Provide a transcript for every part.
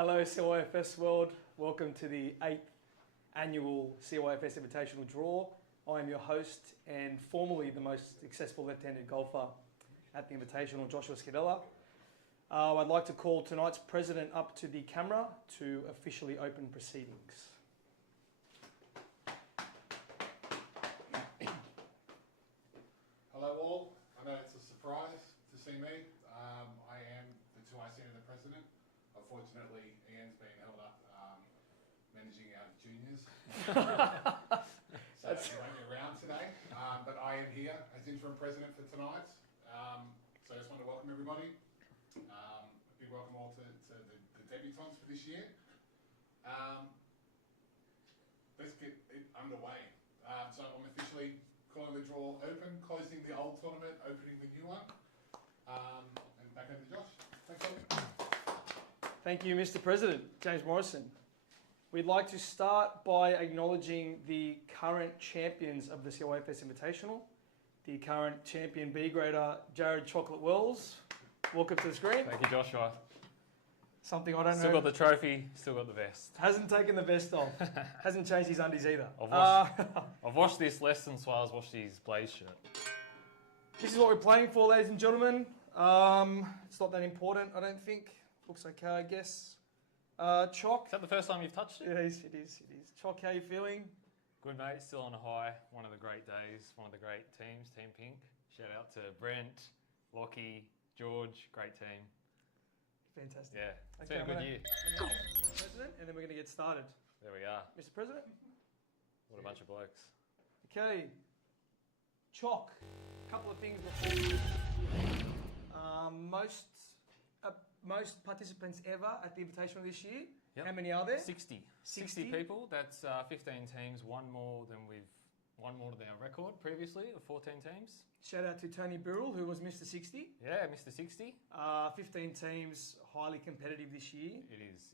Hello CYFS world, welcome to the 8th annual CYFS Invitational Draw. I am your host and formerly the most successful left-handed golfer at the Invitational, Joshua Scadella. I'd like to call tonight's president up to the camera to officially open proceedings. Hello all, I know it's a surprise to see me. I am the 2I Senator President. Unfortunately, Ian's been held up managing our juniors. So he won't be around today, but I am here as interim president for tonight. So I just want to welcome everybody. A big welcome all to the debutants for this year. Let's get it underway. So I'm officially calling the draw open, closing the old tournament, opening the new one. And back over to Josh. Thanks all. Thank you, Mr. President, James Morrison. We'd like to start by acknowledging the current champions of the CYFS Invitational, the current champion B-grader, Jared Chocolate Wells. Welcome to the screen. Thank you, Joshua. Something I don't know. Still got the trophy, still got the vest. Hasn't taken the vest off. Hasn't changed his undies either. I've washed this less than Swales washed his Blaze shirt. This is what we're playing for, ladies and gentlemen. It's not that important, I don't think. Looks okay, I guess. Choc. Is that the first time you've touched it? It is. Choc, how are you feeling? Good, mate. Still on a high. One of the great days. One of the great teams, Team Pink. Shout out to Brent, Lockie, George. Great team. Fantastic. Yeah, it's been a good year. President, and then we're going to get started. There we are. Mr. President? What a bunch of blokes. Okay. Choc. A couple of things before most participants ever at the Invitational this year. Yep. How many are there? 60 people. That's 15 teams. One more than our record previously of 14 teams. Shout out to Tony Birrell, who was Mr. 60. Yeah, Mr. 60. 15 teams, highly competitive this year. It is.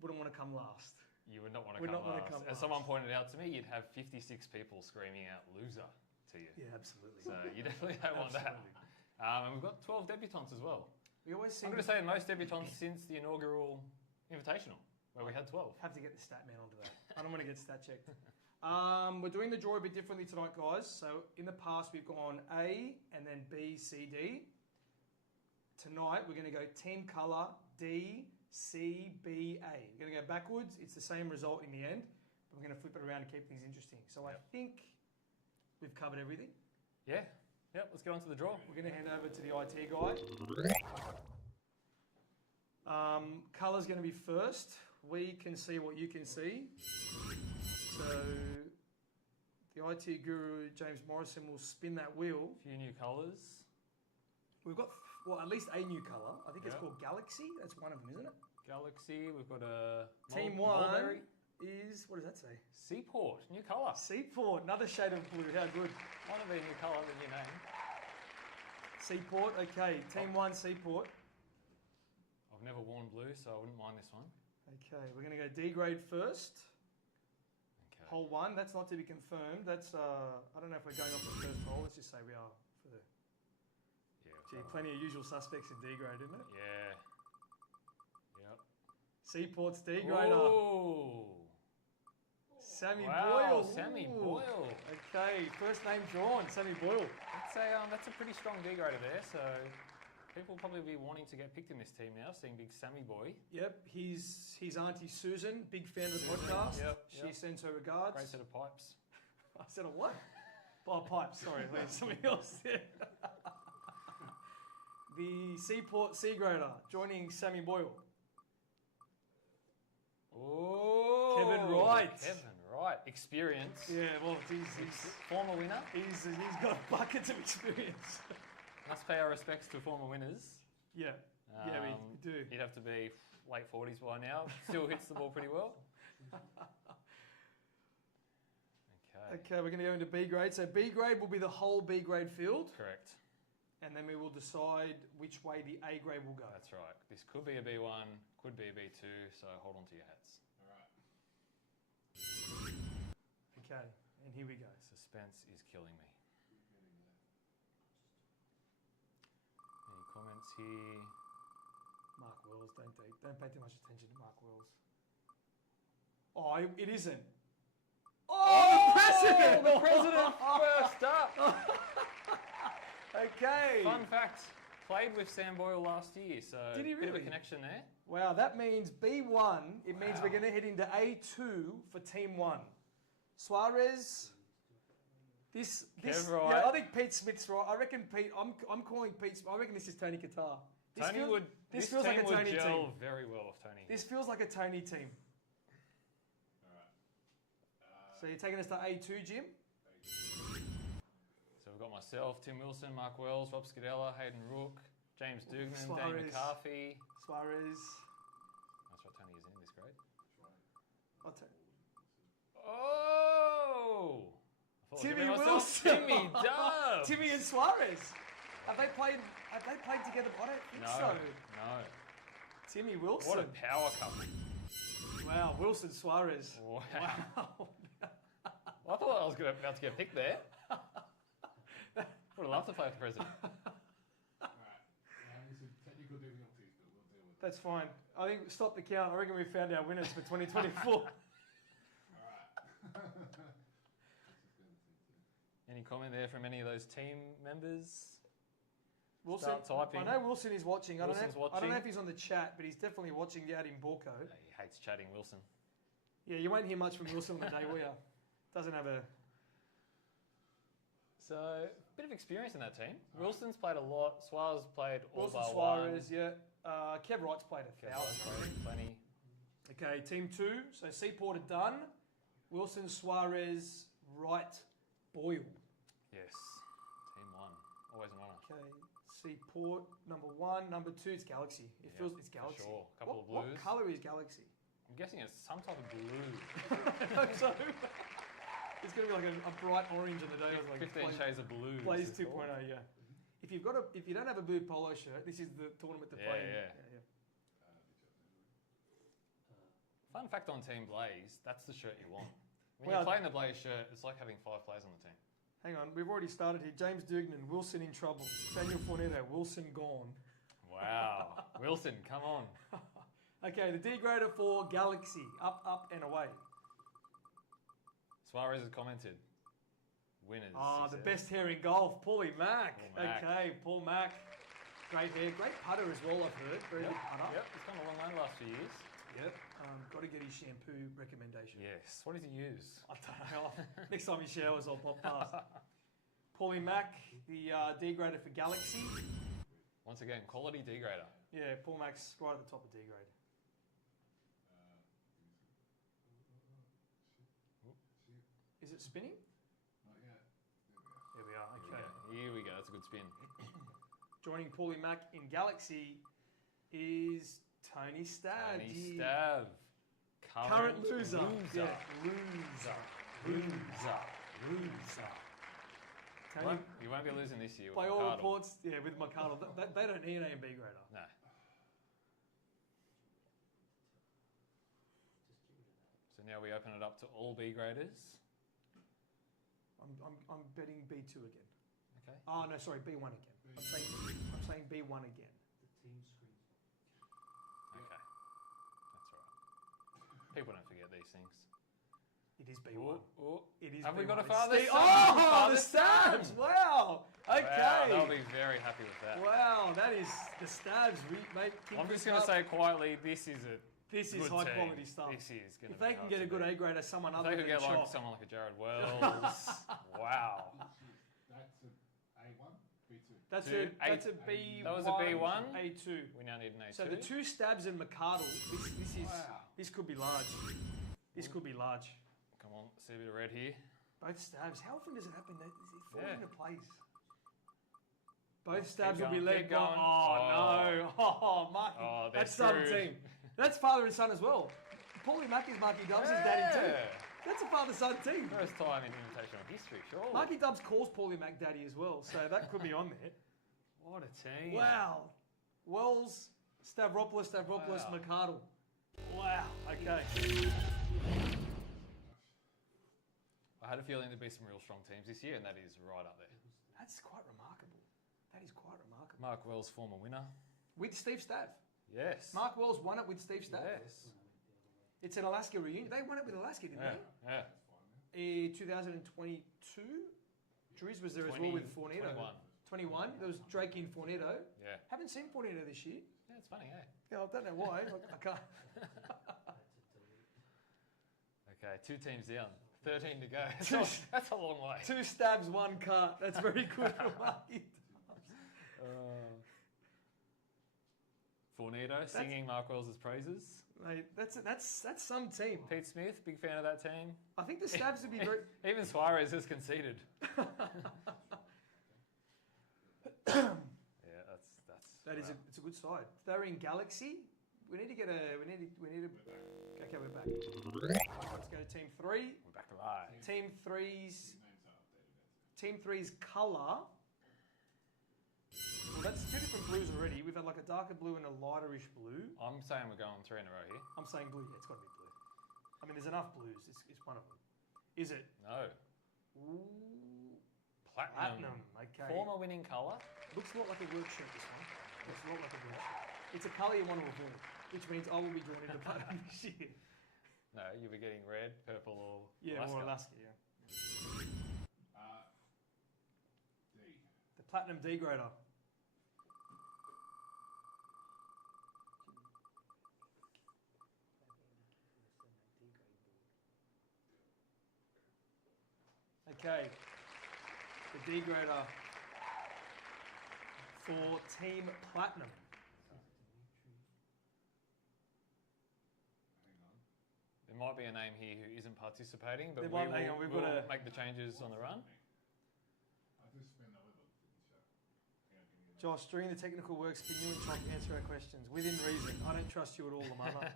Wouldn't want to come last. You would not want to come last. As someone pointed out to me, you'd have 56 people screaming out "loser" to you. Yeah, absolutely. So you definitely don't want that. And we've got 12 debutants as well. I'm going to say most debutants since the inaugural Invitational, where we had 12. Have to get the stat man onto that. I don't want to get stat checked. We're doing the draw a bit differently tonight, guys. So in the past, we've gone A and then B, C, D. Tonight, we're going to go 10 colour, D, C, B, A. We're going to go backwards. It's the same result in the end, but we're going to flip it around and keep things interesting. So I think we've covered everything. Yeah. Yep, let's get on to the draw. We're going to hand over to the IT guy. Colour's going to be first. We can see what you can see. So the IT guru, James Morrison, will spin that wheel. A few new colours. We've got, at least a new colour. I think it's called Galaxy. That's one of them, isn't it? Galaxy. We've got a... Team 1 is, what does that say? Seaport. New colour. Seaport. Another shade of blue. How good. Might have been a new colour than your name. Seaport. Okay. Team 1, Seaport. I've never worn blue, so I wouldn't mind this one. Okay. We're going to go D grade first. Okay. Hole 1. That's not to be confirmed. That's, I don't know if we're going off the first hole. Let's just say we are for the... Yeah. Gee, plenty of usual suspects in D grade, isn't it? Yeah. Yep. Seaport's D grader. Oh. Sammy Wow, Boyle. Sammy Boyle. Okay, first name drawn, Sammy Boyle. That's a pretty strong D grader there, so people will probably be wanting to get picked in this team now, seeing big Sammy boy. Yep, his auntie Susan, big fan of the podcast. Yep. She sends her regards. Great set of pipes. I said a what? Oh, pipes, sorry, there's something else there. The Seaport C grader joining Sammy Boyle. Oh, Kevin Wright. Experience. Yeah, well, he's former winner. He's got buckets of experience. Must pay our respects to former winners. Yeah, we do. He'd have to be late 40s by now. Still hits the ball pretty well. Okay, we're going to go into B grade. So B grade will be the whole B grade field. Correct. And then we will decide which way the A grade will go. That's right. This could be a B1, could be a B2, so hold on to your hats. All right. Okay, and here we go. Suspense is killing me. Any comments here? Mark Wells. Don't pay too much attention to Mark Wells. Oh, it isn't. Oh, the president! The president first up. Okay. Fun fact, played with Sam Boyle last year, so Did he bit of a really? connection there. Wow, that means B1. It means we're going to head into A2 for Team 1. Suarez. This Kev, yeah, right. I think Pete Smith's right. I reckon Pete. I'm calling Pete. I reckon this is Tony Qatar. This This feels like team a would Tony gel team. very well with Tony. This feels like a Tony team. Alright. So you're taking us to A2, Jim? So we've got myself, Tim Wilson, Mark Wells, Rob Scudella, Hayden Rook, James Dugan, Suarez. Danny McCarthy. Suarez. That's what Tony is in this grade. I'll take Oh! I thought I was Timmy giving myself Wilson. Timmy Dove. Timmy and Suarez. Have they played together? I don't think so. No. Timmy Wilson. What a power couple. Wow, Wilson Suarez. Wow. Wow. Well, I thought I was about to get picked there. Would have loved to play with the president. Alright. There's some technical difficulties, but we'll deal with it. That's fine. I think stop the count. I reckon we found our winners for 2024. Alright. Any comment there from any of those team members? Wilson, Start typing. I know Wilson is watching. I don't know Wilson's if he's on the chat, but he's definitely watching out in Borco. He hates chatting, Wilson. Yeah, you won't hear much from Wilson on the day, will you? Doesn't have a... So, bit of experience in that team. Wilson's played a lot. Suarez played all Wilson bar Suarez, one. yeah. Kev Wright's played Kev 1,000. Wright's played plenty. Okay, team 2. So Seaport are done. Wilson, Suarez, Wright, Boyle. Yes. Team 1. Always a runner. Okay, Seaport, number 1. Number 2, it's Galaxy. It Yeah, feels it's for Galaxy. sure. Couple of What blues. colour is Galaxy? I'm guessing it's some type of blue. So it's going to be like a bright orange on the day. Like 15 shades of blue. Blaze this is 2.0, called. yeah. If you don't have a blue polo shirt, this is the tournament to play in. Yeah. Fun fact on Team Blaze, that's the shirt you want. When Well, you're playing the Blaze shirt, it's like having 5 players on the team. Hang on, we've already started here. James Dugan, Wilson in trouble. Daniel Fornetto, Wilson gone. Wow. Wilson, come on. Okay, the D grader for Galaxy, up and away. Suarez has commented. Winners. Ah, he the said. best hair in golf, Paulie Mack. Paul Mack. Okay, Paul Mack. Great hair, great putter as well, I've heard. Very Yep. good putter. Yep, he's come a long way the last few years. Yep. Got to get his shampoo recommendation. Yes. What does he use? I don't know. Next time he showers, I'll pop past. Paulie Mack, the D grader for Galaxy. Once again, quality D grader. Yeah, Paul Mack's right at the top of D grade. Is it spinning? Not yet. There There we are. we are. Okay. Here we go. That's a good spin. Joining Paulie Mack in Galaxy is Tony Stav. Tony Stav. Current loser. Loser. Yeah, loser. Loser. Tony, You won't be losing this year. With by all Ricardo. reports, yeah, with McArdle, they don't need an A and B grader. No. So now we open it up to all B graders. I'm betting B2 again. Okay. Oh no, sorry, B1 again. I'm saying B1 again. Okay. That's all right. People don't forget these things. It is B1. Ooh. It is. Have we B1. got a It's father? Steve- son? Oh, Father the son. stabs! Wow. Okay. Wow, they'll be very happy with that. Wow, that is the stabs, mate. I'm just going to say quietly, this is a this is good high team. quality stuff. This is going to If they can get a good A grader, someone If other they than could get like Chop. someone like a Jared Wells. Wow. That's an A1, B2. That's Two, a eight. B1. That was a B1? A2. We now need an A2. So the 2 stabs in McArdle, Wow. this could be large. This could be large. Come on, see a bit of red here. Both stabs. How often does it happen that it falls Yeah. into place? Both stabs will be going, led keep by. going. Oh, no! Oh, Marky. Oh, they're That's some screwed. team. That's father and son as well. Paulie Mack is Marky Dubs' daddy too. Yeah. That's a father-son team. First time in invitational history, sure. Marky Dubs calls Paulie Mack daddy as well, so that could be on there. What a team. Wow. Wells, Stavropoulos, Wow. McArdle. Wow. Okay. I had a feeling there'd be some real strong teams this year, and that is right up there. That's quite remarkable. That is quite remarkable. Mark Wells, former winner. With Steve Stav. Yes. Mark Wells won it with Steve Stabs. Yes. It's an Alaska reunion. They won it with Alaska, didn't Yeah. they? 2022. Dries was there as well with Fornito. 21. 21. There was Drake in Fornito. Yeah. Haven't seen Fornito this year. Yeah, it's funny, eh? Yeah, I don't know why. I can't. Okay, 2 teams down. 13 to go. That's a long way. 2 stabs, 1 cut. That's very good for Marky. Fornito singing Mark Wells' praises. Mate, that's some team. Pete Smith, big fan of that team. I think the stabs would be very. Even Suarez has conceded. Yeah, that's. It's a good side. They're in Galaxy. We need to get a. We need to. Okay, we're back. Let's go to Team 3. We're back live. Team 3's. Team 3's colour. Well, that's 2 different blues already. We've had like a darker blue and a lighterish blue. I'm saying we're going 3 in a row here. I'm saying blue. Yeah, it's got to be blue. I mean, there's enough blues. It's one of them. Is it? No. Ooh, Platinum. Okay. Former winning colour. Looks a lot like a work shirt, this one. Looks a lot like a work shirt. It's a colour you want to avoid, which means I will be drawn into platinum this year. No, you'll be getting red, purple, or Yeah, Alaska. or Alaska, yeah. D. The platinum degrader. Okay, the degrader for Team Platinum. There might be a name here who isn't participating, but There we'll might- hang on, we've got to- make the changes on the run. I just spent that with it, didn't show. Hang on, give me a Josh, during the technical works, can you and Choc answer our questions within reason? I don't trust you at all, Lamana.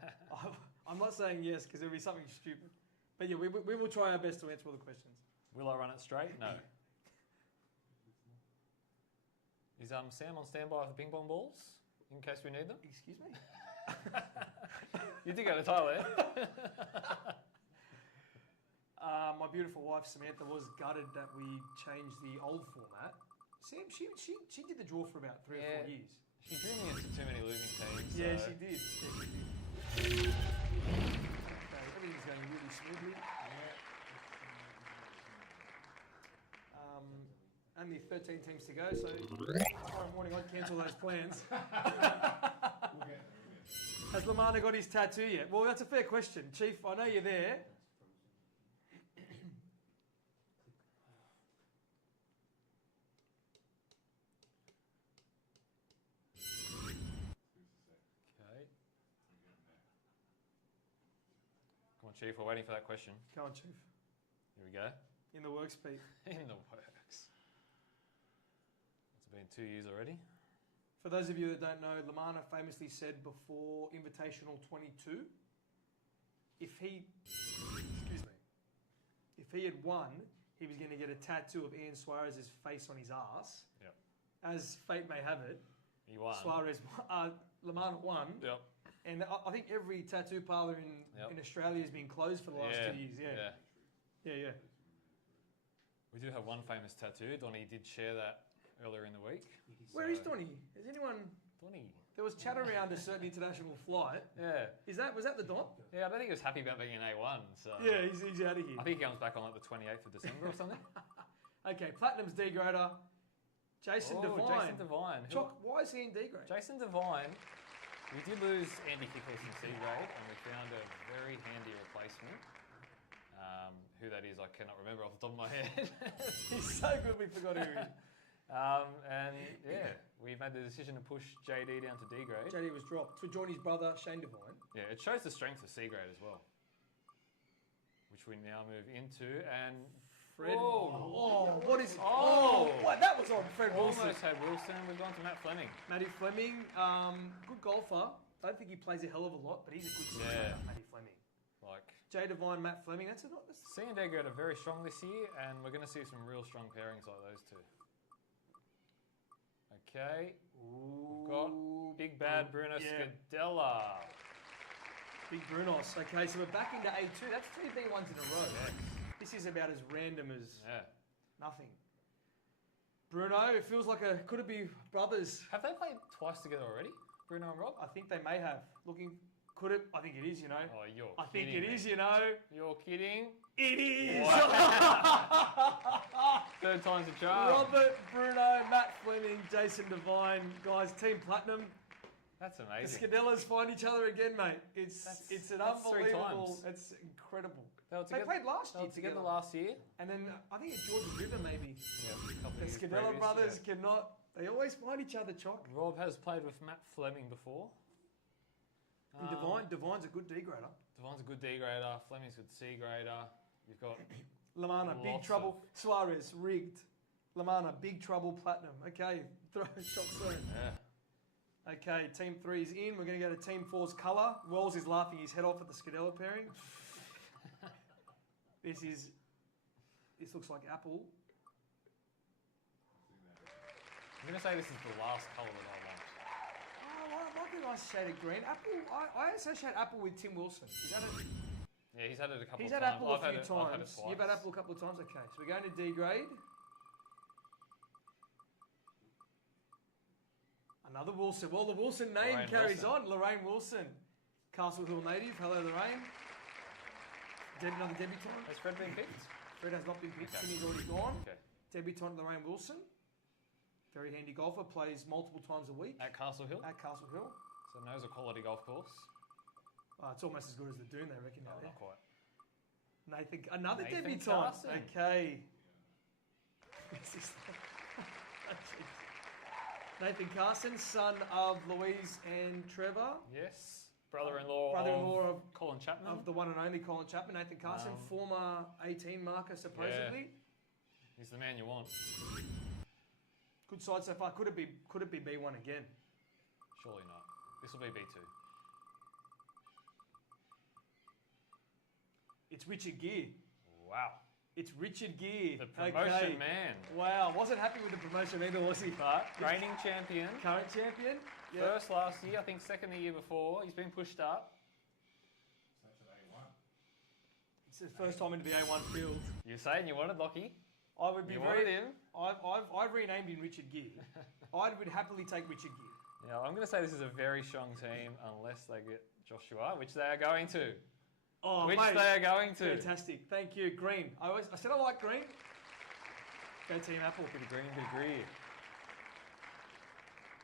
I'm not saying yes because it'll be something stupid. But yeah, we will try our best to answer all the questions. Will I run it straight? No. Is Sam on standby with the ping pong balls in case we need them? Excuse me? You did go to Thailand. My beautiful wife Samantha was gutted that we changed the old format. Sam, she did the draw for about 3 or 4 years. She drew me into too many losing teams. Yeah, so- she did. Okay, everything's going really smoothly. Only 13 teams to go, so tomorrow morning I'd cancel those plans. Has Lamana got his tattoo yet? Well, that's a fair question. Chief, I know you're there. Okay. Come on, Chief. We're waiting for that question. Come on, Chief. Here we go. In the works, Pete. In the works. It's been 2 years already. For those of you that don't know, Lamana famously said before Invitational 22, if he had won, he was going to get a tattoo of Ian Suarez's face on his ass. Yep. As fate may have it, He won. Lamana won. Yep. And I think every tattoo parlour in Australia has been closed for the last 2 years. Yeah. We do have one famous tattoo. Donnie did share that earlier in the week. Where is Donnie? Is anyone? Donnie. There was chat around a certain international flight. Yeah. Was that the Don? Yeah, I don't think he was happy about being an A1. So Yeah, he's out of here. I think he comes back on like the 28th of December or something. Okay, Platinum's degrader. Jason Devine. Jason Devine. Choc, why is he in D grade? Jason Devine. We did lose Andy Kickless in C grade, and we found a very handy replacement. Who that is, I cannot remember off the top of my head. He's so good we forgot who he is. And yeah, we made the decision to push JD down to D grade. JD was dropped to join his brother Shane Devine. Yeah, it shows the strength of C grade as well, which we now move into. And Fred. Whoa. What is? Oh. What? That was on Fred Wilson. almost had Wilson. We've gone to Matt Fleming. Matty Fleming, good golfer. Don't think he plays a hell of a lot, but he's a good Yeah. Matty Fleming. Like Jay Devine, Matt Fleming. That's C and D grade are very strong this year, and we're going to see some real strong pairings like those two. Okay, we've got Big Bad Bruno Scudella. Big Brunos. Okay, so we're back into A2. That's 2 B1s in a row. Yes. This is about as random as Yeah. nothing. Bruno, it feels like could it be brothers? Have they played twice together already? Bruno and Rob? I think they may have. Could it? I think it is, you know. Oh, you're I think kidding it me. is, you know. You're kidding? It is! Third time's a charm. Robert, Bruno, Matt Fleming, Jason Devine. Guys, Team Platinum. That's The amazing. Scadellas find each other again, mate. It's an that's 3 unbelievable. times. It's incredible. They Played last year together last year. And then I think at Georgia River maybe. Yeah, a couple The of years Scadella previous, brothers yeah. cannot. They always find each other, Chock. Rob has played with Matt Fleming before. And Devine's a good D grader. Devine's a good D grader. Fleming's a good C grader. You've got Lamana, big Lots trouble. Suarez, rigged. Lamana, big trouble, platinum. Okay, throw shot through. yeah. Okay, team 3's in. We're going to go to team 4's colour. Wells is laughing his head off at the Scadella pairing. This looks like apple. I'm going to say this is the last colour that I want. Oh, I like a nice shade of green. Apple. I associate apple with Tim Wilson. Is that it? Yeah, he's had it a couple He's of had times. apple a I've had few it twice. times. You've had apple a couple of times. Okay, so we're going to D grade. Another Wilson. Well, the Wilson name Lorraine carries Wilson. on. Lorraine Wilson, Castle Hill native. Hello, Lorraine. Another debutante. Has Fred been picked? Fred has not been picked. Okay. Timmy's already gone. Okay. Debutante Lorraine Wilson. Very handy golfer. Plays multiple times a week At Castle Hill? at Castle Hill. So knows a quality golf course. It's almost as good as the Doon, they reckon. No, out not quite. there. Another Nathan debutante. Carson. Okay. This is- Nathan Carson, son of Louise and Trevor. Yes. Brother-in-law Brother-in-law of Colin Chapman. of the one and only Colin Chapman. Nathan Carson, former 18 marker supposedly. He's the man you want. Good side so far. Could it be B1 again? Surely not. This will be B2. It's Richard Gere. Wow. It's Richard Gere. The promotion man. Wow. Wasn't happy with the promotion either, was he? But reigning champion. Current champion. Yep. First last year, I think second the year before. He's been pushed up. So that's an A1. It's his first time into the A1 field. You're saying you wanted Lockie. I would be You very. wanted him. I've renamed him Richard Gere. I would happily take Richard Gere. Yeah, I'm going to say this is a very strong team unless they get Joshua, which they are going to. Oh, Which mate. they are going to. Fantastic. Thank you. Green. I said I like green. Go Team Apple. Bit of green, bit of green.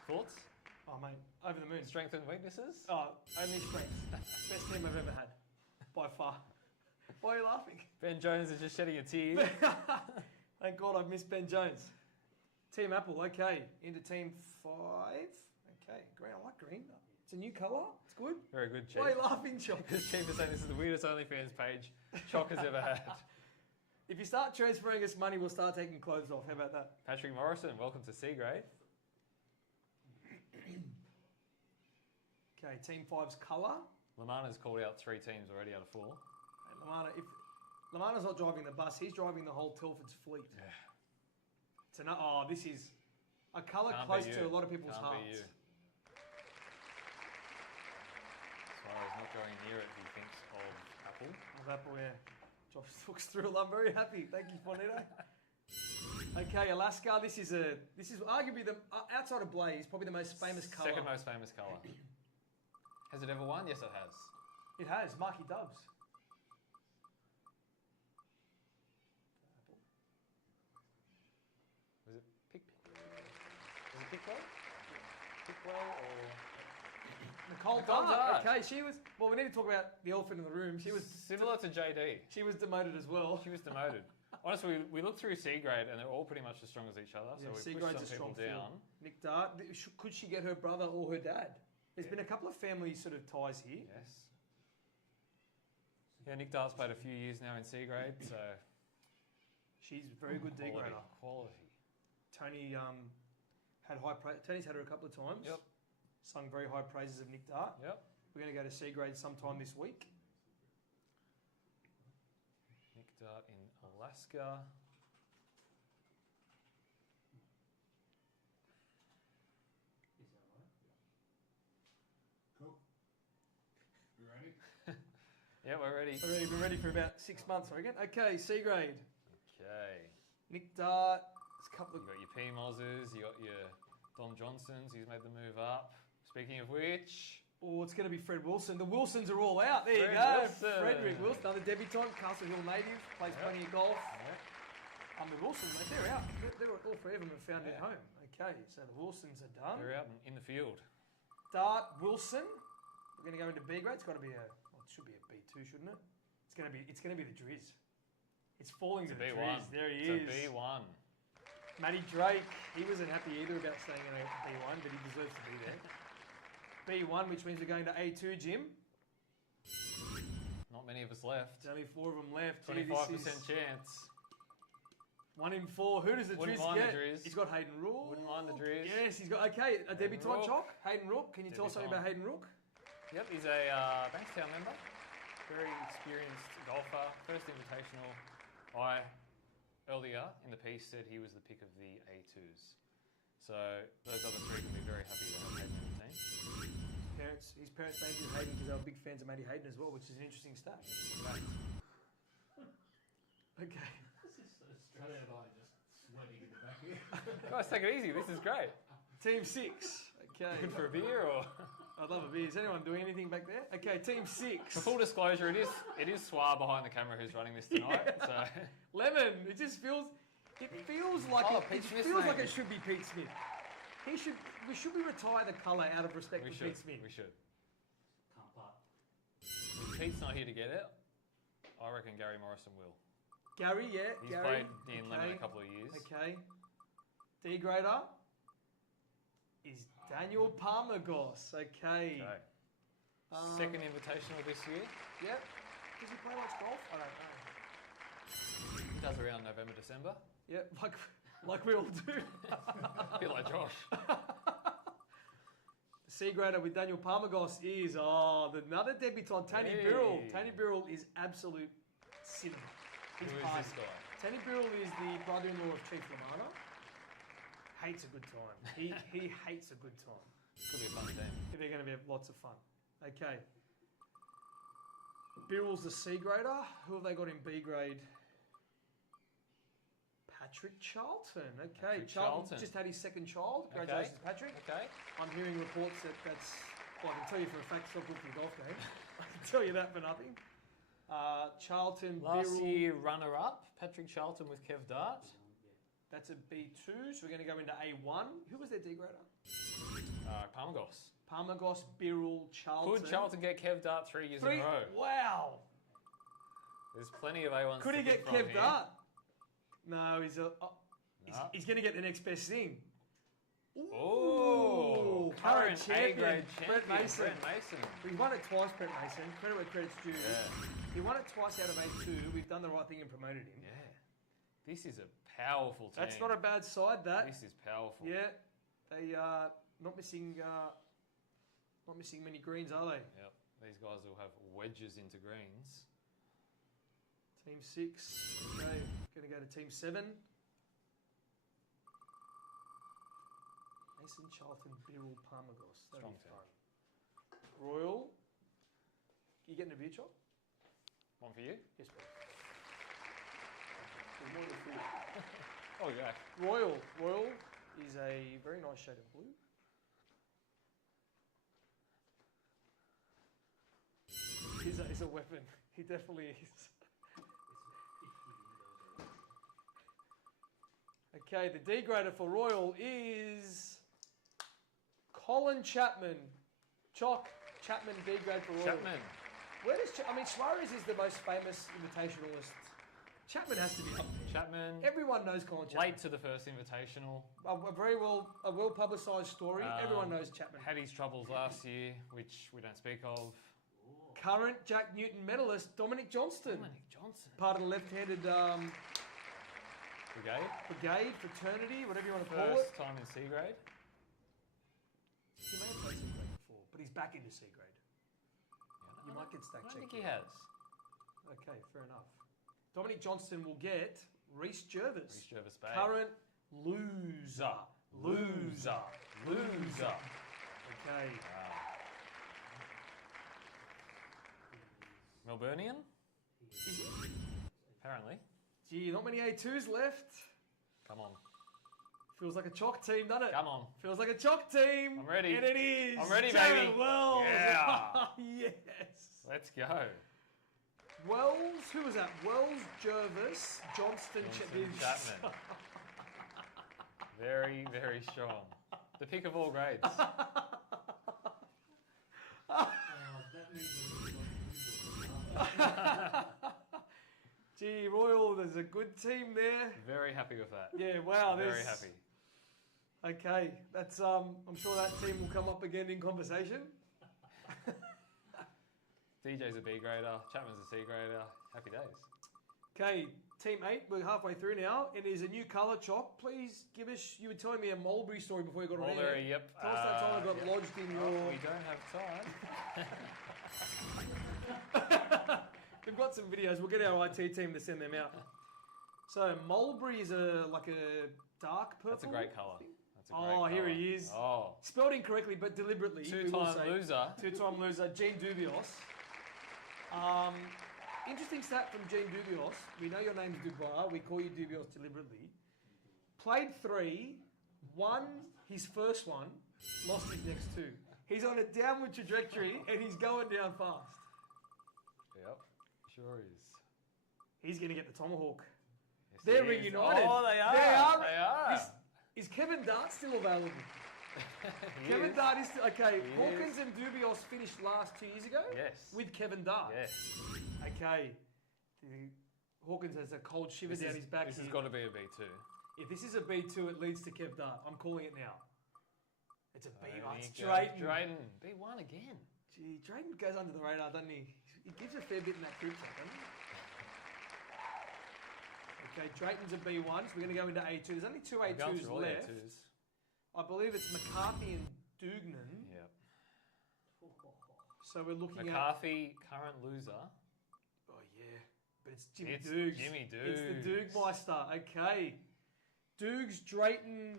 Thoughts? Oh, mate. Over the moon. Strengths and weaknesses? Oh, only strengths. Best team I've ever had. By far. Why are you laughing? Ben Jones is just shedding a tear. Thank God I've missed Ben Jones. Team Apple, okay. Into Team 5. Okay, green. I like green. It's a new colour. It's good. Very good, Chief. Why are you laughing, Chock? Because Chief is saying this is the weirdest OnlyFans page Chock has ever had. If you start transferring us money, we'll start taking clothes off. How about that? Patrick Morrison, welcome to C grade. Okay, Team 5's colour. Lamana's called out 3 teams already out of 4. And if Lamana's not driving the bus, he's driving the whole Telford's fleet. Yeah. It's this is a colour Can't close be to you. a lot of people's Can't hearts. be you. Suarez not going near it, he thinks of Apple. Of Apple, yeah. Josh looks through. I'm very happy. Thank you, Bonito. Okay, Alaska. This is arguably the outside of Blaze, probably the most famous colour. Second most famous colour. Has it ever won? Yes, it has. It has Marky Dubs. Was it Pickwell? Pickwell or Nicole Nicole Dart. Dart. Okay, she was. Well, we need to talk about the elephant in the room. She was similar to JD? She was demoted as well. She was demoted. Honestly, we looked through C grade and they're all pretty much as strong as each other. So Yeah, C we grade's pushed a some strong people down. field. Nick Dart. Could she get her brother or her dad? There's been a couple of family sort of ties here. Yes. Yeah, Nick Dart's played a few years now in C grade, so She's a very good D grader. Quality. Tony had high praise. Tony's had her a couple of times. Yep. Sung very high praises of Nick Dart. Yep. We're going to go to C grade sometime this week. Nick Dart in Alaska. Cool. We ready? Yeah, we're ready. We've been ready for about 6 months, I reckon. Okay, C grade. Okay. Nick Dart. There's a couple You of got your P Mozzers, you got your Dom Johnsons, he's made the move up. Speaking of which, Oh, it's going to be Fred Wilson. The Wilsons are all out. There Fred you go. Wilson. Frederick Wilson, another debutant, Castle Hill native, plays plenty of golf. The Wilsons, mate, they're out. All three of them have found their home. Okay, so the Wilsons are done. they're out in the field. Dart Wilson. We're going to go into B grade. It's got to be it should be a B2, shouldn't it? It's going to be the Driz. It's falling to the B1. Driz. There he It's is. a B1. Matty Drake. He wasn't happy either about staying in a B1, but he deserves to be there. B1, which means we're going to A2, Jim. Not many of us left. There's only 4 of them left. 25% Gee, this is chance. 1 in 4. Who does the Wouldn't Driz mind get? the Driz. He's got Hayden Rook. Wouldn't mind the Driz. Yes, he's got. Okay, a debutant Rook. chalk. Hayden Rook. Can you tell us something about Hayden Rook? Yep, he's a Bankstown member. Very experienced golfer. First Invitational. Earlier in the piece said he was the pick of the A2s. So those other 3 can be very happy to have Hayden in the team. His parents named him Hayden because they were big fans of Matty Hayden as well, which is an interesting stat. Okay. Australia and I just sweating in the back here. Guys, take it easy. This is great. Team 6. Okay. Good for a beer or? I'd love a beer. Is anyone doing anything back there? Okay, Team 6. For full disclosure, it is Swar behind the camera who's running this tonight. So Lemon. It just feels. It feels like Pete it Smith's feels like name. it should be Pete Smith. Should we retire the colour out of respect we for should. Pete Smith? We should. Can't part. If Pete's not here to get it, I reckon Gary Morrison will. Gary, yeah. He's Gary. played in Lemon a couple of years. Okay. D grader is Daniel Palmagos. Okay. Second Invitational this year. Yep. Does he play much golf? I don't know. He does around November, December. Yep, like we all do. A bit like Josh. C grader with Daniel Palmagos is another debutant, Tony Hey. Birrell. Tony Birrell is absolute cinema. He's Who is party. this guy? Tony Birrell is the brother-in-law of Chief Lamana. Hates a good time. He hates a good time. Could be a fun team. They're going to be lots of fun. Okay. Birrell's the C grader. Who have they got in B grade? Patrick Charlton. Okay, Patrick Charlton Charlton. just had his second child. Congratulations, Patrick. Okay. I'm hearing reports that's. Well, I can tell you for a fact, it's not good for your golf game. I can tell you that for nothing. Charlton, Last Birrell. year runner-up, Patrick Charlton with Kev Dart. That's a B2, so we're going to go into A1. Who was their D grader? Palmagos. Palmagos, Birrell, Charlton. Could Charlton get Kev Dart 3 years in a row? Wow. There's plenty of A1s. Could he to get pick from Kev here. Dart? No, he's Nah. he's going to get the next best thing. Oh, current A-grade champion, Brett Mason. Brett Mason. He won it twice, Brett Mason. Credit where credit's due. Yeah. He won it twice out of A2. We've done the right thing and promoted him. Yeah. This is a powerful team. That's not a bad side, that. This is powerful. Yeah. They are not missing many greens, are they? Yep. These guys will have wedges into greens. Team 6. Okay. Going to go to Team 7. Mason, Charlton, Birrell, Palmagos. That'll Strong be team. fun. Royal. You getting a beer chop? One for you? Yes, please. There's more than food. Oh, yeah. Royal. Royal is a very nice shade of blue. He's a weapon. He definitely is. Okay, the D grader for Royal is Colin Chapman. Chapman D grade for Royal. Chapman. Where does Suarez is the most famous invitationalist. Chapman has to be up there. Chapman. Everyone knows Colin Chapman. Late to the first Invitational. A well publicised story. Everyone knows Chapman. Had his troubles last year, which we don't speak of. Current Jack Newton medalist Dominic Johnston. Dominic Johnson. Part of the left-handed Brigade. fraternity, whatever you want to call it. First time in C grade. He may have played C grade before, but he's back into C grade. You might get stack I checked. don't think he has. Okay, fair enough. Dominic Johnston will get Reece Jervis. Reece Jervis Bay. Current loser. Loser. Okay. Wow. Melburnian? Is he? Apparently. Gee, not many A2s left. Come on. Feels like a chalk team, doesn't it? Come on. Feels like a chalk team. I'm ready. And it is. I'm ready, Jared baby. Wells. Yeah. Yes. Let's go. Wells, who was that? Wells, Jervis, Johnston Chapman. Very, very strong. The pick of all grades. Gee, Royal, there's a good team there. Very happy with that. Yeah, wow. Very happy. Okay, that's I'm sure that team will come up again in conversation. DJ's a B grader, Chapman's a C grader. Happy days. Okay, Team 8, we're halfway through now. It is a new colour chalk. Please give us, you were telling me a mulberry story before you got on air. Mulberry, yep. Tell us that time I got lodged in your... We don't have time. We've got some videos. We'll get our IT team to send them out. So mulberry is like a dark purple. That's a great colour. That's a great Oh, colour. here he is. Oh. Spelled incorrectly, but deliberately. Two-time loser. Two-time loser, Gene Dubios. Interesting stat from Gene Dubios. We know your name's Dubois. We call you Dubios deliberately. Played 3, won his first one, lost his next 2. He's on a downward trajectory and he's going down fast. Yep, sure is. He's going to get the tomahawk. Yes, They're he is. reunited. Oh, they are. They are. They are. Is Kevin Dart still available? He Kevin is. Dart is still... Okay, He Hawkins is. and Dubios finished last 2 years ago? Yes. With Kevin Dart? Yes. Okay. Hawkins has a cold shiver down his back. This has here. got to be a B2. If this is a B2, it leads to Kev Dart. I'm calling it now. It's a B. There Oh, it's you go. Drayton. Drayton. B1 again. Gee, Drayton goes under the radar, doesn't he? He gives a fair bit in that group chat, doesn't he? Okay, Drayton's a B1, so we're going to go into A2. There's only 2 We're going A2s through all left. the A2s. I believe it's McCarthy and Duignan. Yep. So we're looking McCarthy, current loser. at... Oh, yeah. But it's Jimmy It's Doogs. Jimmy It's the Doogs. Doogmeister. Okay. Doogs, Drayton,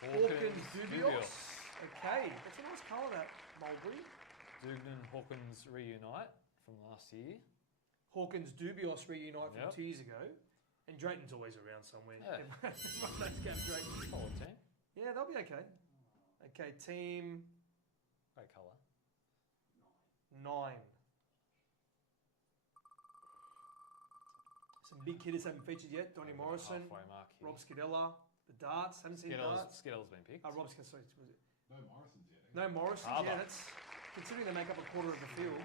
Hawkins, Dubios. Okay. That's a nice colour, that mulberry. Duignan, Hawkins reunite from last year. Hawkins, Dubios reunite from Yep. 2 years ago. And Drayton's always around somewhere. Yeah. Everyone knows Gav Drayton. Solid team. Yeah, they'll be okay. Okay, team Great colour. 9. Some big hitters haven't featured yet. Donnie Morrison, Halfway mark here. Rob Scudella, the darts. Haven't seen darts. Skittles been picked. Rob Scudella, sorry, was it? No Morrison's yet. No Morrison. Harbour. Yeah, that's considering they make up a quarter of the field.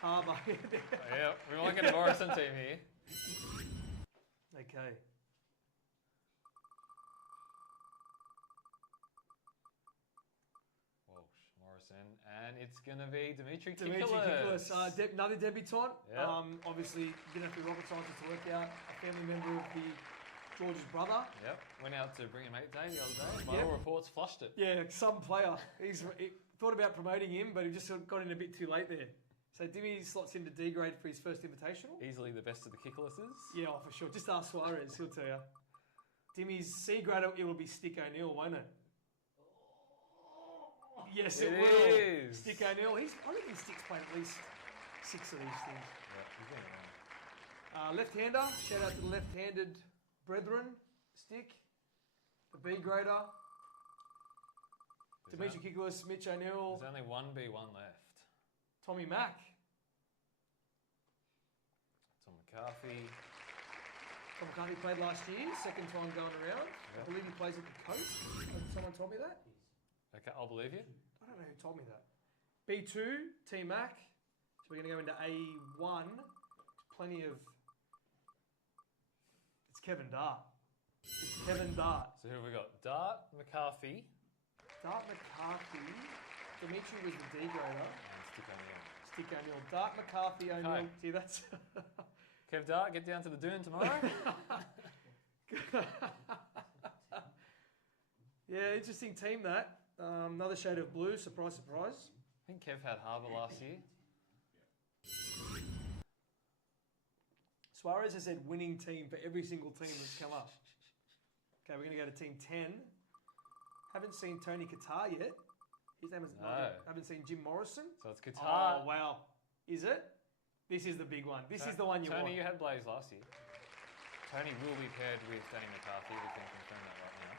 Harbour. Yeah, we might get a Morrison team here. Okay. Walsh, Morrison, and it's going to be Dimitri Dimitri Kikulis. Kikulis, another debutant. Yep. Obviously, didn't have to be rocket scientist to work out. A family member of George's brother. Yep, went out to Bring a Mate Day the other day. By Yep. all reports, flushed it. Yeah, some player. He thought about promoting him, but he just sort of got in a bit too late there. So Dimmy slots into D grade for his first Invitational. Easily the best of the Kikulises. Yeah, oh, for sure. Just ask Suarez, he'll tell you. Dimmy's C grade, it will be Stick O'Neill, won't it? Yes, it will. is. Stick O'Neill. I reckon Stick's played at least 6 of these things. Yeah, he's been around. Left-hander. Shout out to the left-handed brethren. Stick. The B grader. There's Dimitri Kikulis, Mitch O'Neill, There's only one B1 left. Tommy Mack. Tom McCarthy. Tom McCarthy played last year, second time going around. I Yep. believe he plays at the coast. Someone told me that. Okay, I'll believe you. I don't know who told me that. B2, T Mac. So we're going to go into A1. Plenty of... It's Kevin Dart. It's Kevin Dart. So who have we got? Dart, McCarthy, Dart McCarthy. Dimitri was the D grader. and Stick O'Neill. Stick O'Neill. Dart McCarthy O'Neill. Okay. Gee, that's... Kev Dart, get down to the dune tomorrow. Yeah, interesting team that. Another shade of blue, surprise, surprise. I think Kev had Harbour last year. Suarez has said winning team for every single team that's come up. Okay, we're going to go to team 10. Haven't seen Tony Qatar yet. His name is No. Haven't seen Jim Morrison. So it's Qatar. Oh, wow. Is it? This is the big one. This is the one you Tony, want. you had Blaze last year. Tony will be paired with Danny McCarthy. We can confirm that right now.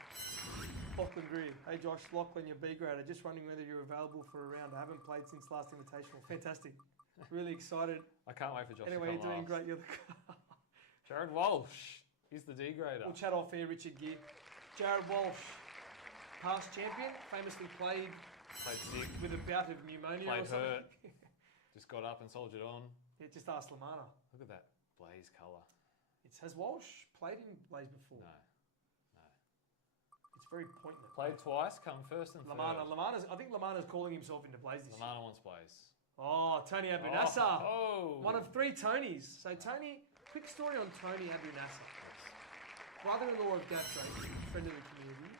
Lachlan Greer. Hey Josh, Lachlan, your B grader. Just wondering whether you're available for a round. I haven't played since last Invitational. Fantastic. Really excited. I can't wait for Josh Anyway, to you're come doing great. last. You're the Jared Walsh. He's the D grader. We'll chat off here, Richard Gear. Jared Walsh, past champion, famously played Played sick. with a bout of pneumonia or Played something. Just got up and soldiered on. Yeah, just ask Lamana. Look at that blaze colour. Has Walsh played in Blaze before? No. It's very pointless. Played twice, come first and Lamana. third. I think Lamana's calling himself into Blaze this year. Lamana wants blaze. Oh, Tony Abunasa. Oh. One of 3 Tonys. So Tony, quick story on Tony Abunasa. Brother-in-law of Gav Drake, friend of the community.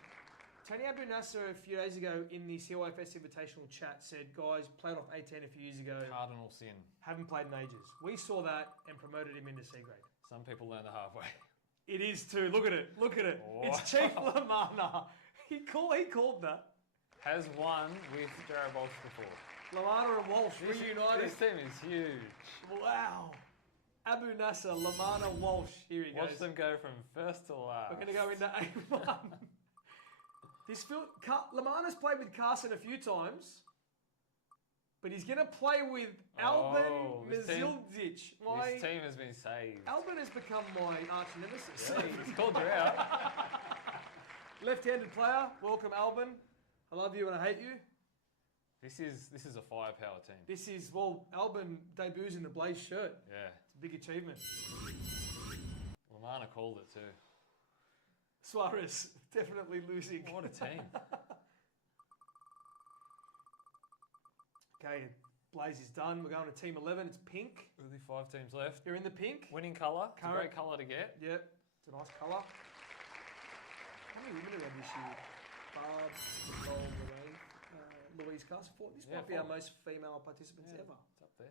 Tony Abunasa a few days ago in the CYFS Invitational chat said, guys, played off 18 a few years ago. Cardinal sin. Haven't played in ages. We saw that and promoted him into C grade. Some people learn the hard way. It is too. Look at it. Look at it. Oh. It's Chief Lamana. He called that. Has won with Jared Walsh before. Lamana and Walsh reunited. This team is huge. Wow. Abu Nasser, Lamana, Walsh. Here he Watch goes. them go from first to last. We're going to go into A1. Lamana's played with Carson a few times, but he's going to play with Albin this team- Mizildzic. This team has been saved. Albin has become my arch nemesis. Yeah, he's called you out. Left-handed player. Welcome, Albin. I love you and I hate you. This is a firepower team. This is, Albin debuts in the Blaze shirt. Yeah. It's a big achievement. Lamana called it too. Suarez, definitely losing. What a team. Okay, Blaze is done. We're going to Team 11. It's pink. Only 5 teams left. You're in the pink? Winning colour. It's a Current- great colour to get. Yep, it's a nice colour. How many women are there this year? Barb, Nicole, Lorraine, Louise Carson. This Yeah, might be our 4. most female participants Yeah, ever. It's up there.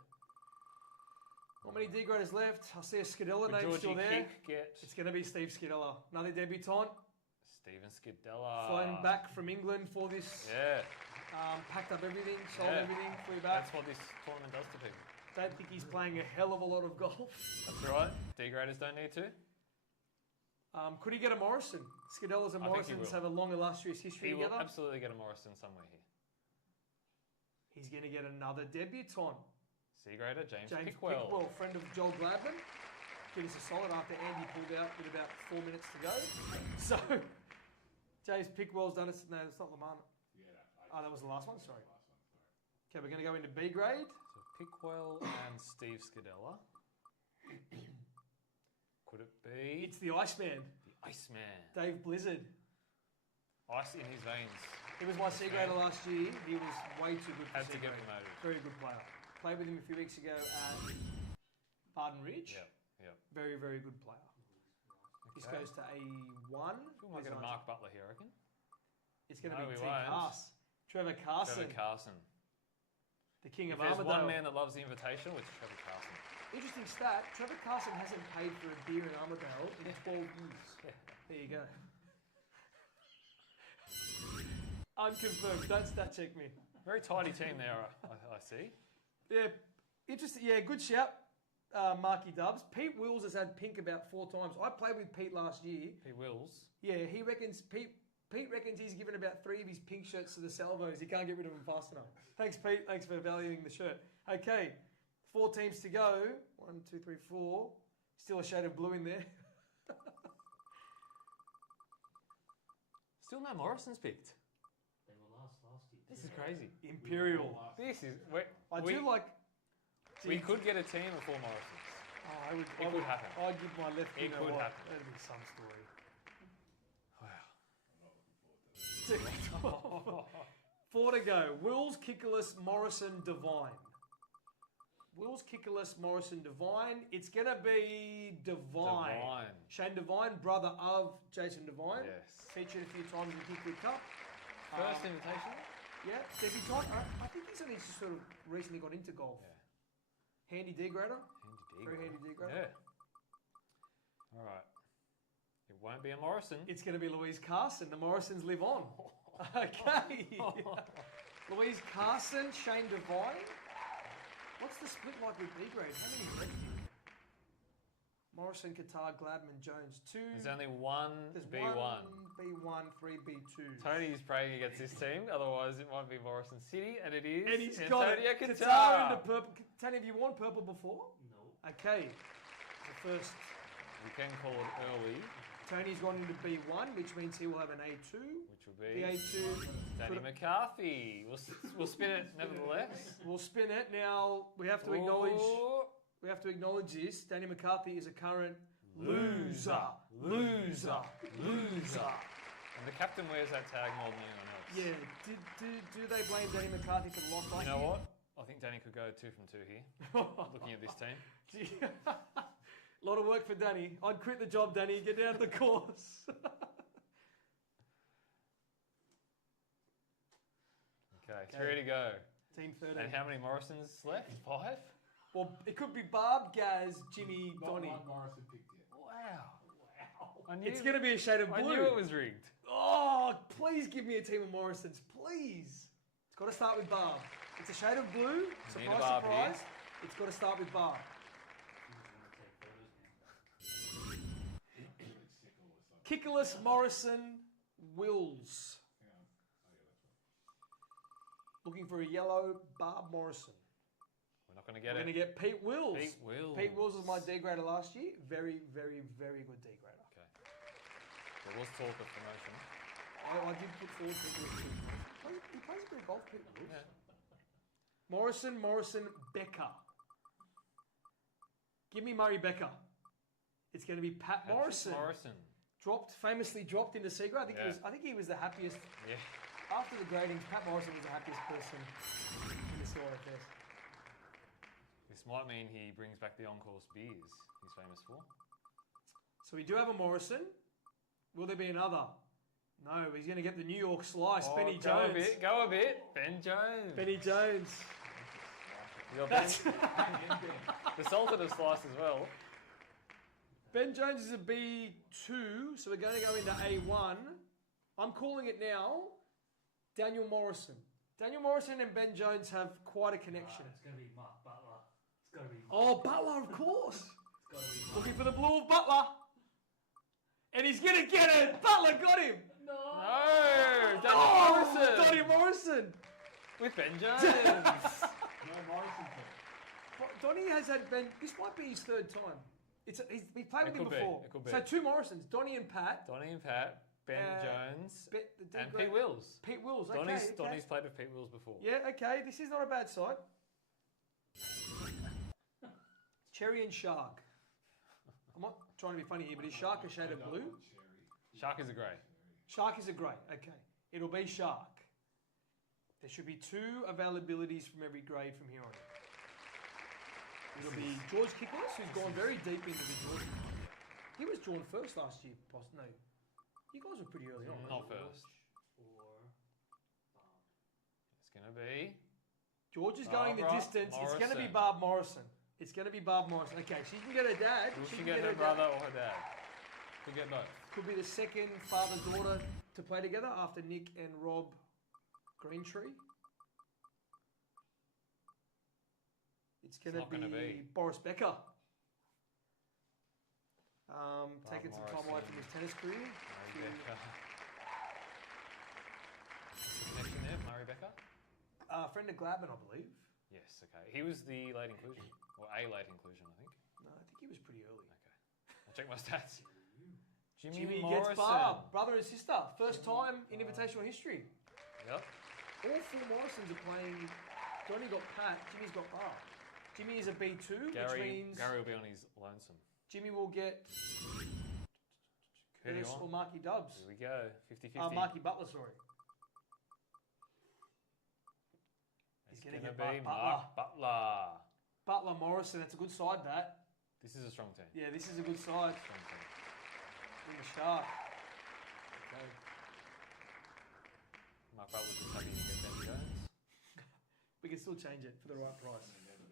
Not many D graders left. I see a Scadella Would name Georgie still there. Kick get It's going to be Steve Scadella. Another debutant. Stephen Scadella. Flown back from England for this. Yeah. Packed up everything, sold Yeah. everything, flew back. That's what this tournament does to people. Don't think he's playing a hell of a lot of golf. That's right. D graders don't need to. Could he get a Morrison? Scadellas and I think he Morrisons will. have a long illustrious history He will together. absolutely get a Morrison somewhere here. He's going to get another debutant. C grader, James James Pickwell. friend of Joel Gladman. Give us a solid after Andy pulled out with about 4 minutes to go. So, James Pickwell's done it. No, it's not Lamana. Yeah, Oh, that was the last one, sorry. Last one, sorry. Okay, we're going to go into B grade. So Pickwell and Steve Scadella. Could it be It's the Iceman, the Iceman? Dave Blizzard. Ice in his veins. He was my C grader last year. He was way too good for Had C to get grade. promoted. Very good player. Played with him a few weeks ago at Barton Ridge. Yep. Very, very good player. This Okay. goes to A1. We might Where's get a Nigel? Mark Butler here, I reckon. It's going to No, be we T. won't. Cars. Trevor Carson, Trevor Carson. the king If of there's Armadale. one man that loves the Invitational, it's Trevor Carson. Interesting stat, Trevor Carson hasn't paid for a beer in Armadale in 12 years. There you go. Unconfirmed, don't stat check me. Very tidy team there, I see. Yeah, interesting. Yeah, good shout, Marky Dubs. Pete Wills has had pink about 4 times. I played with Pete last year. He wills. Yeah, he reckons Pete reckons he's given about 3 of his pink shirts to the Salvos. He can't get rid of them fast enough. Thanks, Pete. Thanks for valuing the shirt. Okay, 4 teams to go. 1, 2, 3, 4. Still a shade of blue in there. Still no Morrison's picked. They were last year. This is crazy. Imperial. This is... I do like. We could get a team of 4 Morrisons. Oh, It could happen. I'd give my left. It you know could what, happen. That'd be some story. Wow. I'm not looking forward to this. 4 to go. Wills, Kickerless, Morrison, Devine. Wills, Kickerless, Morrison, Devine. It's going to be Devine. Shane Devine, brother of Jason Devine. Yes. Featured a few times in the Kickwood Cup. First Invitational? Yeah, debutant. I think he's only just sort of recently got into golf. Yeah. Handy D grader. Handy D. Very handy D grader. Yeah. All right. It won't be a Morrison. It's going to be Louise Carson. The Morrisons live on. Okay. Louise Carson, Shane Devine. What's the split like with B grade? How many left? Morrison, Qatar, Gladman, Jones, 2. There's only one There's B1. 1, B1, 3, B2. Tony's praying against this team, otherwise it might be Morrison City, and it is. And he's got Antonio it. Qatar. Qatar into purple. Tony, have you worn purple before? No. Okay. The first. We can call it early, Tony's gone into B1, which means he will have an A2. which will The be A2. Danny McCarthy. We'll spin it nevertheless. We'll spin it. Now, we have to acknowledge... Ooh. We have to acknowledge this. Danny McCarthy is a current loser. Loser. And the captain wears that tag more than anyone else. Yeah. Do they blame Danny McCarthy for the loss last You know year? what? I think Danny could go 2 from 2 here, looking at this team. A lot of work for Danny. I'd quit the job, Danny. Get down to the course. Okay, 3 to go. Team 13. And how many Morrisons left? 5? Well, it could be Barb, Gaz, Jimmy, Not Donny. one Morrison picked yet. Wow. I knew, It's going to be a shade of blue. I knew it was rigged. Oh, please give me a team of Morrisons, please. It's got to start with Barb. It's a shade of blue. We need a Surprise, Barb surprise. here. It's got to start with Barb. Kickless, Morrison, Wills. Hang on. Oh, yeah, that's right. Looking for a yellow Barb Morrison. We're not going to We're get going to it. get Pete Wills. Pete Wills. Pete Wills was my D grader last year. Very, very, very good D grader. Okay. There was talk of promotion. I did put forward Pete Wills too. He plays a bit of golf, Pete Wills. Yeah. Morrison, Becker. Give me Murray Becker. It's going to be Pat Patrick Morrison. Famously dropped into Seagra. Yeah. I think he was the happiest. Yeah. After the gradings, Pat Morrison was the happiest person in the CYFS. This might mean he brings back the on-course beers he's famous for. So we do have a Morrison. Will there be another? No, he's going to get the New York slice. Benny Jones. Go a bit. Ben Jones. Benny Jones. You got Ben. The salted of slice as well. Ben Jones is a B2, so we're going to go into A1. I'm calling it now Daniel Morrison. Daniel Morrison and Ben Jones have quite a connection. It's going to be Mark Butler. It's going to be. Oh, Butler, of course. It's going to be. Looking for the blue of Butler. And he's going to get it. Butler got him. No. No, Daniel Morrison. Daniel Morrison. With Ben Jones. No Morrison pick. Donny has had Ben. This might be his third time. We played with him could be, before. it could be. So 2 Morrisons, Donny and Pat. Donny and Pat, Ben Jones, The and great- Pete Wills. Pete Wills. Okay, Donny's okay. played with Pete Wills before. Yeah, okay. This is not a bad side. Cherry and Shark. I'm not trying to be funny here, but is Shark a shade of blue? Shark is a grey. Shark is a grey. Okay. It'll be Shark. There should be 2 availabilities from every grade from here on in. It'll be George Kickless, who's gone very deep into the George. He was drawn first last year, no. You guys were pretty early on. Not first. Or It's going to be... George is going the Barbara distance. It's going to be Morrison. Barb Morrison. It's going to be Barb Morrison. Okay, she can get her dad. Will she can get her dad. brother or her dad? Could get both. Could be the second father-daughter to play together after Nick and Rob Greentree. It's going not to gonna be be. Boris Becker. Taking some time away Morrison. from his tennis career. Murray Becker. Connection there, Murray Becker? Friend of Gladman, I believe. Yes, okay. He was the late inclusion. Or a late inclusion, I think. No, I think he was pretty early. Okay. I'll check my stats. Jimmy Morrison. gets Barb, brother and sister. First time in Invitational history. Yep. All 4 Morrisons are playing. Donny got Pat, Jimmy's got Barb. Jimmy is a B2, which means Gary will be on his lonesome. Jimmy will get Who do you Curtis want? or Marky Dubs. Here we go. 50-50. Marky Butler, sorry. It's gonna going to get be Butler. Mark Butler. Butler Morrison, that's a good side, that. This is a strong team. Yeah, this is a good side. Strong team. In the Shark. Okay. Mark Butler's just happy to get Ben Jones. We can still change it for the right price. Inevitability.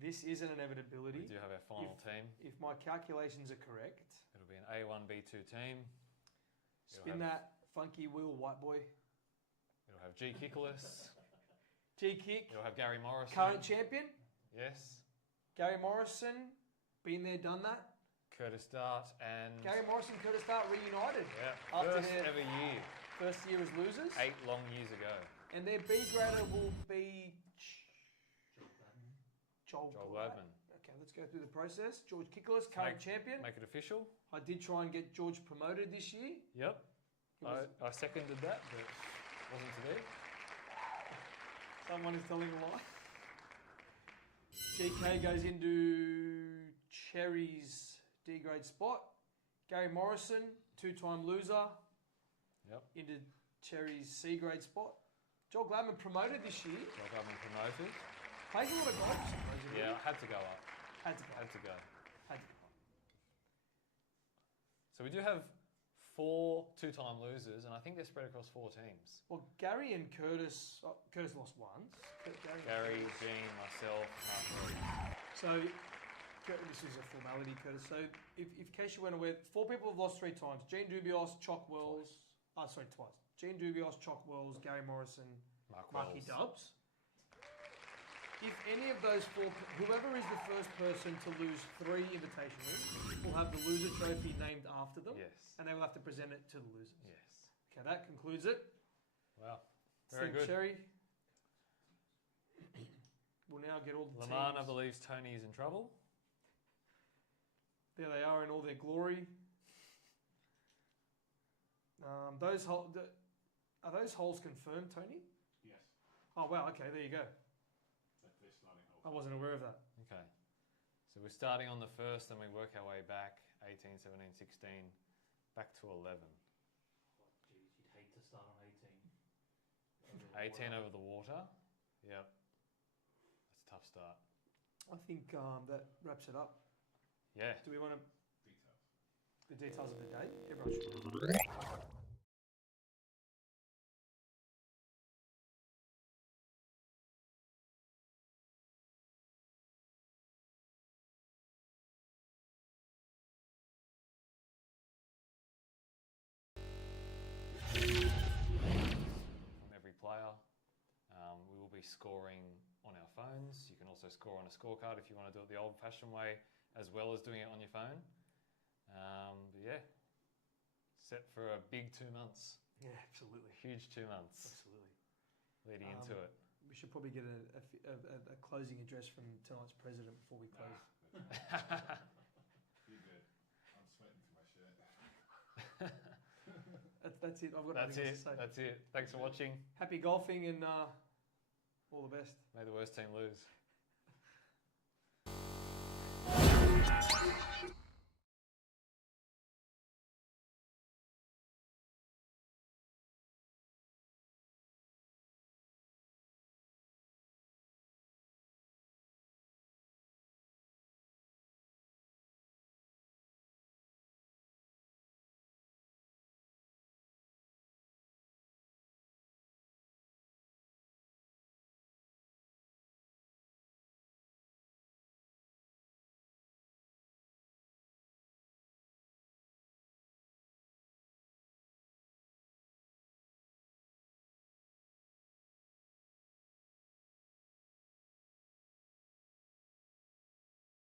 This is an inevitability. We do have our final team. If my calculations are correct, It'll be an A1, B2 team. spin that funky wheel, white boy. It'll have G. Kickless. G Kick, It'll have Gary Morrison. current champion. Yes. Gary Morrison, Been there, done that. Curtis Dart and Gary Morrison, Curtis Dart reunited. yeah, After first their- ever year, First year as losers. 8 long years ago. And their B grader will be Joel Gladman. Joel Joel Gladman. Gladman. Okay, let's go through the process. George Kickless, current champion. Make it official. I did try and get George promoted this year. Yep. It was- I seconded that, but wasn't to be. Someone is telling a lie. GK goes into Cherry's D grade spot. Gary Morrison, 2-time loser, Yep. into Cherry's C grade spot. Joel Gladman promoted this year. Joel Gladman promoted. Plays a lot of golf, supposedly. Yeah, I had to go up. Had to go. Had to go. Had to go. So we do have 4 2-time losers, and I think they're spread across 4 teams. Well, Gary and Curtis. Oh, Curtis lost once. Gary, Gene, myself, Mark Roy. So, this is a formality, Curtis. So, if in case you weren't aware, 4 people have lost 3 times. Gene Dubios, Chock Wells. Twice. Gene Dubios, Chock Wells, Gary Morrison, Marky Wells. Dubs. If any of those 4, whoever is the first person to lose 3 invitationals will have the loser trophy named after them, Yes. and they will have to present it to the losers. Yes. Okay, that concludes it. Wow. Very Steve good. Cherry. We'll now get all the Lamana teams. believes Tony is in trouble. There they are in all their glory. Are those holes confirmed, Tony? Yes, Oh wow, okay, there you go. that they're starting I off. wasn't aware of that. Okay. So we're starting on the first, and we work our way back 18, 17, 16, back to 11. Oh, geez, you'd hate to start on 18. 18 over the water. Yep. That's a tough start. I think that wraps it up. Yeah. Do we want to Details. the details of the day? Everyone should. From every player. We will be scoring on our phones. You can also score on a scorecard if you want to do it the old-fashioned way, as well as doing it on your phone. But yeah, set for a big 2 months. Yeah, absolutely. Huge 2 months Absolutely. leading into it. We should probably get a closing address from tonight's president before we close. You're good. I'm sweating through my shirt. That's it. I've got That's nothing it. else to say. That's it. Thanks for watching. Happy golfing and all the best. May the worst team lose.